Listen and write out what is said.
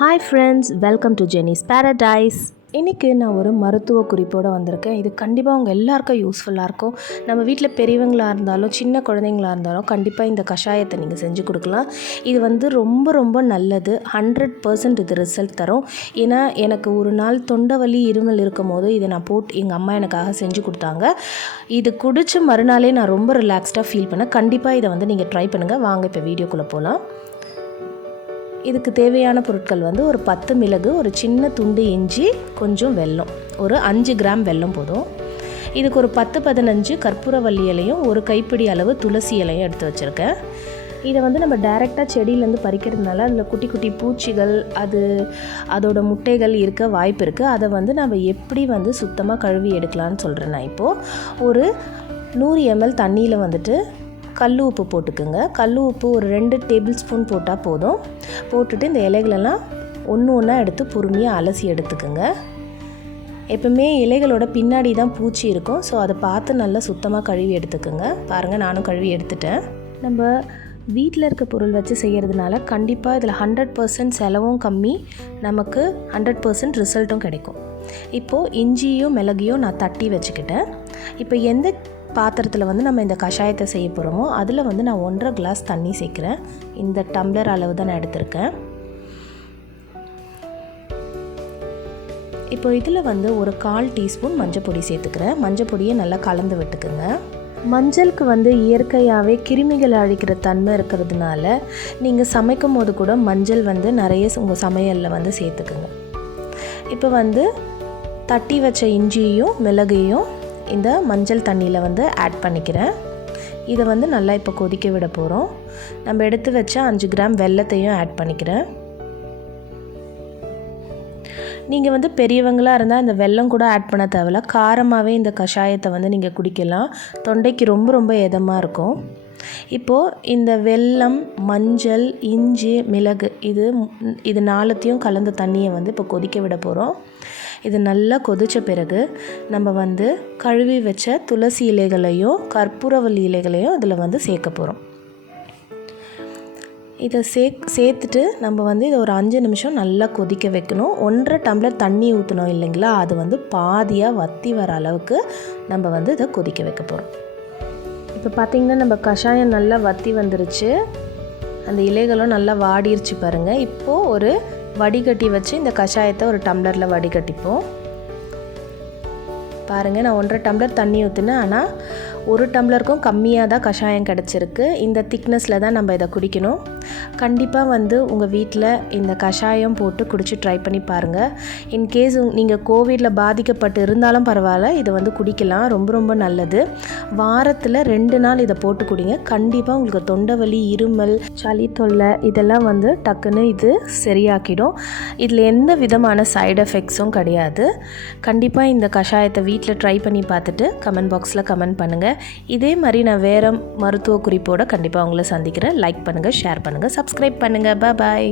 Hi friends, welcome to Jeni's paradise. இன்றைக்கி நான் ஒரு மருத்துவ குறிப்போடு வந்திருக்கேன். இது கண்டிப்பாக உங்கள் எல்லாருக்கும் யூஸ்ஃபுல்லாக இருக்கும். நம்ம வீட்டில் பெரியவங்களாக இருந்தாலும் சின்ன குழந்தைங்களாக இருந்தாலும் கண்டிப்பாக இந்த கஷாயத்தை நீங்கள் செஞ்சு கொடுக்கலாம். இது ரொம்ப ரொம்ப நல்லது. 100% இது ரிசல்ட் தரும். ஏன்னா எனக்கு ஒரு நாள் தொண்டை வலி இருமல் இருக்கும் போது இதை நான் போட்டு எங்கள் அம்மா எனக்காக செஞ்சு கொடுத்தாங்க. இது குடித்து மறுநாளே நான் ரொம்ப ரிலாக்ஸ்டாக ஃபீல் பண்ணேன். கண்டிப்பாக இதை நீங்கள் ட்ரை பண்ணுங்கள். வாங்க இப்போ வீடியோக்குள்ளே போகலாம். இதுக்கு தேவையான பொருட்கள் ஒரு 10 மிளகு, ஒரு சின்ன துண்டு இஞ்சி, கொஞ்சம் வெல்லம், ஒரு 5 கிராம் வெல்லம் போதும். இதுக்கு ஒரு 10-15 கற்பூரவள்ளி இலையும் ஒரு கைப்பிடி அளவு துளசி இலையும் எடுத்து வச்சுருக்கேன். இதை நம்ம டைரெக்டாக செடியிலேருந்து பறிக்கிறதுனால அதில் குட்டி குட்டி பூச்சிகள் அதோட முட்டைகள் இருக்க வாய்ப்பு இருக்குது. அதை நம்ம எப்படி சுத்தமாக கழுவி எடுக்கலான்னு சொல்கிறேன். நான் இப்போது ஒரு 100 ml தண்ணியில் கல் உப்பு போட்டுக்குங்க. கல் உப்பு ஒரு 2 டேபிள் ஸ்பூன் போட்டால் போதும். போட்டுட்டு இந்த இலைகளெல்லாம் ஒன்று ஒன்றா எடுத்து பொறுமையாக அலசி எடுத்துக்குங்க. எப்பவுமே இலைகளோட பின்னாடி தான் பூச்சி இருக்கும். ஸோ அதை பார்த்து நல்லா சுத்தமாக கழுவி எடுத்துக்குங்க. பாருங்கள், நானும் கழுவி எடுத்துட்டேன். நம்ம வீட்டில் இருக்க பொருள் வச்சு செய்கிறதுனால கண்டிப்பாக இதில் 100% செலவும் கம்மி, நமக்கு 100% ரிசல்ட்டும் கிடைக்கும். இப்போது இஞ்சியும் மிளகையும் நான் தட்டி வச்சுக்கிட்டேன். இப்போ எந்த பாத்திரத்தில் நம்ம இந்த கஷாயத்தை செய்ய போகிறோமோ அதில் நான் 1.5 கிளாஸ் தண்ணி சேர்க்குறேன். இந்த டம்ளர் அளவு தான் நான் எடுத்திருக்கேன். இப்போ இதில் ஒரு 1/4 டீஸ்பூன் மஞ்சள் பொடி சேர்த்துக்கிறேன். மஞ்சள் பொடியை நல்லா கலந்து விட்டுக்குங்க. மஞ்சளுக்கு இயற்கையாகவே கிருமிகளை அழிக்கிற தன்மை இருக்கிறதுனால நீங்கள் சமைக்கும் போது கூட மஞ்சள் நிறைய உங்கள் சமையலில் சேர்த்துக்குங்க. இப்போ தட்டி வச்ச இஞ்சியையும் மிளகையும் இந்த மஞ்சள் தண்ணியில் ஆட் பண்ணிக்கிறேன். இதை நல்லா இப்போ கொதிக்க விட போகிறோம். நம்ம எடுத்து வச்ச 5 கிராம் வெல்லத்தையும் ஆட் பண்ணிக்கிறேன். நீங்கள் பெரியவங்களாக இருந்தால் இந்த வெல்லம் கூட ஆட் பண்ண தேவையில்ல. காரமாகவே இந்த கஷாயத்தை நீங்கள் குடிக்கலாம். தொண்டைக்கு ரொம்ப ரொம்ப இதமாக இருக்கும். இப்போது இந்த வெல்லம், மஞ்சள், இஞ்சி, மிளகு இது 4த்தையும் கலந்த தண்ணியை இப்போ கொதிக்க விட போகிறோம். இது நல்லா கொதித்த பிறகு நம்ம கழுவி வச்ச துளசி இலைகளையும் கற்பூரவள்ளி இலைகளையும் இதில் சேர்க்க போகிறோம். இதை சேர்த்துட்டு நம்ம இதை ஒரு 5 நிமிஷம் நல்லா கொதிக்க வைக்கணும். 1.5 டம்ளர் தண்ணி ஊற்றணும் இல்லைங்களா, அது பாதியாக வற்றி வர அளவுக்கு நம்ம இதை கொதிக்க வைக்க போகிறோம். இப்போ பார்த்திங்கன்னா நம்ம கஷாயம் நல்லா வற்றி வந்துருச்சு. அந்த இலைகளும் நல்லா வாடிருச்சு பாருங்கள். இப்போது ஒரு வடிகட்டி வச்சு இந்த கஷாயத்தை ஒரு டம்ளரில் வடிகட்டிப்போம். பாருங்கள், நான் 1.5 டம்ளர் தண்ணி ஊற்றினேன். ஆனால் 1 டம்ளருக்கும் கம்மியாக தான் கஷாயம் கிடச்சிருக்கு. இந்த திக்னஸில் தான் நம்ம இதை குடிக்கணும். கண்டிப்பாக உங்கள் வீட்டில் இந்த கஷாயம் போட்டு குடிச்சு ட்ரை பண்ணி பாருங்கள். இன்கேஸ் நீங்கள் கோவிடில் பாதிக்கப்பட்டு இருந்தாலும் பரவாயில்ல, இதை குடிக்கலாம். ரொம்ப ரொம்ப நல்லது. வாரத்தில் 2 நாள் இதை போட்டு குடிங்க. கண்டிப்பாக உங்களுக்கு தொண்டை வலி, இருமல், சளி தொல்லை இதெல்லாம் டக்குன்னு இது சரியாக்கிடும். இதில் எந்த விதமான சைடு எஃபெக்ட்ஸும் கிடையாது. கண்டிப்பாக இந்த கஷாயத்தை வீட்டில் ட்ரை பண்ணி பார்த்துட்டு கமெண்ட் பாக்ஸில் கமெண்ட் பண்ணுங்கள். இதே மாதிரி நான் வேறு மருத்துவ குறிப்போடு கண்டிப்பாக உங்களை சந்திக்கிறேன். லைக் பண்ணுங்கள், ஷேர் பண்ணுங்கள், சப்ஸ்கிரைப் பண்ணுங்கள். பாய்.